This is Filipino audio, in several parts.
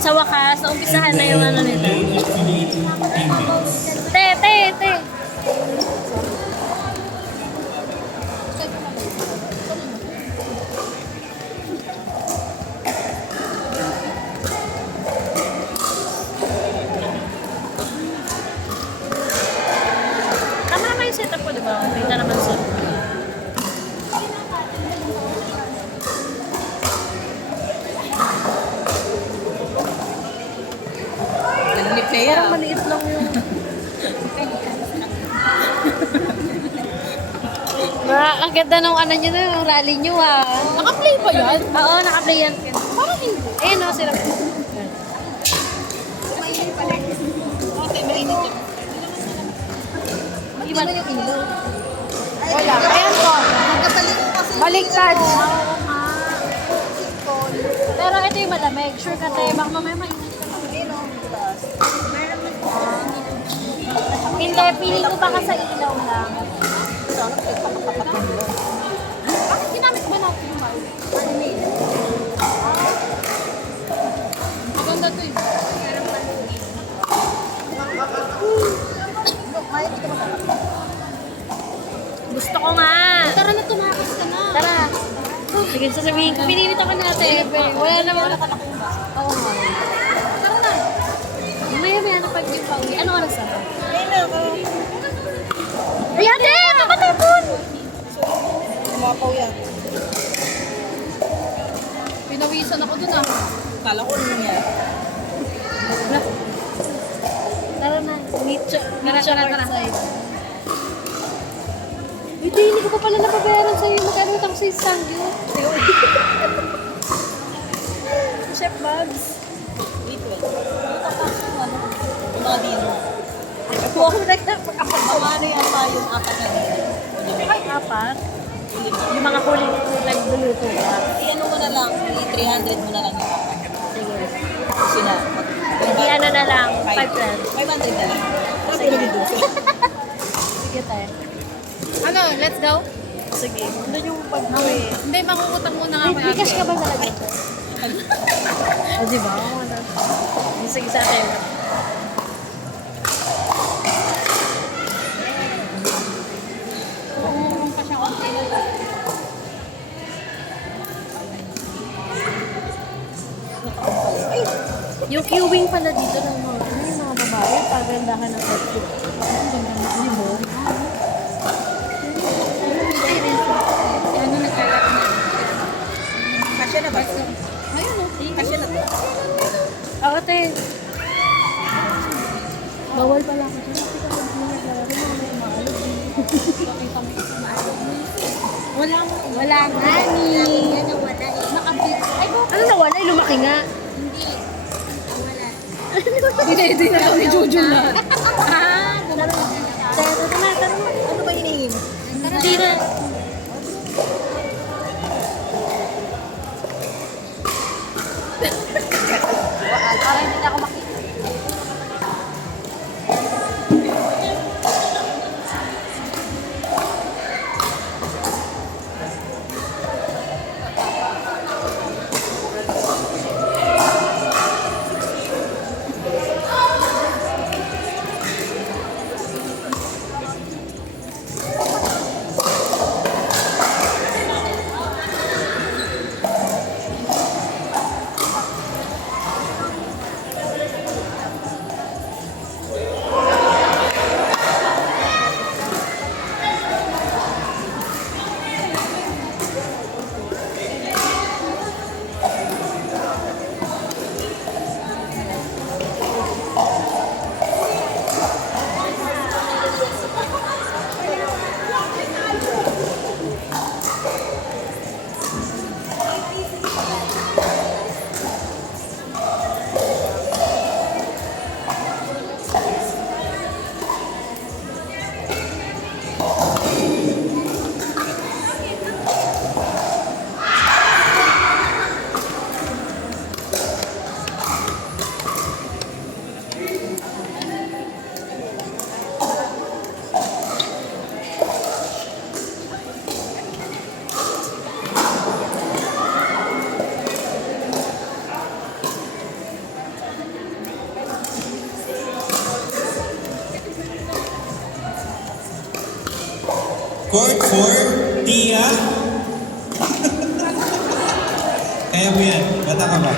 sa wakas, naumpisahan na yung ano nila. Te. Tama naman yung setup ko, di ba? Kita naman siya. Parang Maliit lang yung... Ang ganda nung ano nyo na, yung rally nyo ah. Naka-play ba yan? Oo, naka-play yan. Parang hindi. Eh no, sila. Okay, mainit yun. Iba na yung ilo. Wala. Ayan po. Baliktad. Pero ito yung malamig. Sure ka tayo, baka mamaya mainit ka lang. Hindi, pili ko baka sa ilaw lang. Bakit ginamit ba natin yung mic? Maganda to eh. Gusto ko nga. Tara na, tumakas ka na. Tara. Sige, sasabihin ko. Pinilit ako natin. Wala naman. Oo nga. Tara na. Maya na pag yung pauwi. Ano oras na? Ay, ate! Kapatapon! Tumapaw yan. Pinawisan ako dun ah. Kala ko ano yan. Tara na. Meet Tara. Hindi ko pa pala napabayaran sa'yo. Magkano utang sa isang yun? Chef Bugs. Wait. Mga dino. Ako Ano yan pa yung apat na dino? Ay, apat? Yung mga huli nagluluto ka. I-ano mo na lang, i-300 mo na lang yung apat. Sige. Kasi na, Hindi ano na lang. 512. 500 na lang. Sige tayo. Ano, let's go? Sige. Ano yung pag-uwi? Hindi, mangungutang muna nga ako. May cash ka ba talaga? O, diba? Wala. Sige sa akin. Kung pa siya konti na lang. Yung queuing pala dito ng mga, ano yung mga babae, pagandahan ng outfit. Ang ganda na, ano mo? Ano nagkalat na? Kasya na ba? Ayun o. Kasya na to. Oo, te. Bawal pala ako dyan. Kasi kapag nilagaro, may maalog. Wala nga ni. Nakabit. Ay, Ano nawala? Lumaki nga. hindi na daw ni Jojo na. Tara na. Ano ba hinihim? Hindi na. Para hindi na ako makikita. Court for Tia. Kaya mo yan. Bata ka ba?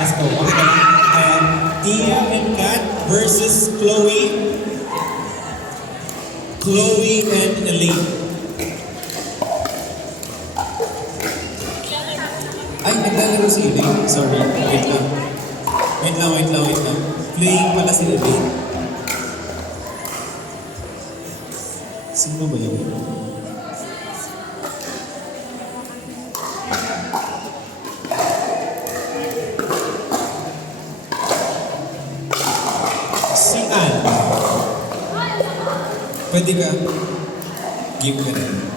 Let's go. Okay ka lang? Tia and Kat versus Chloe. Chloe and Elaine. Ay, naglalaro si Elaine. Sorry. Wait lang. Wait lang. Playing pala si Elaine. Sino ba yun? Si Anne. Pwede ka. Give ka rin.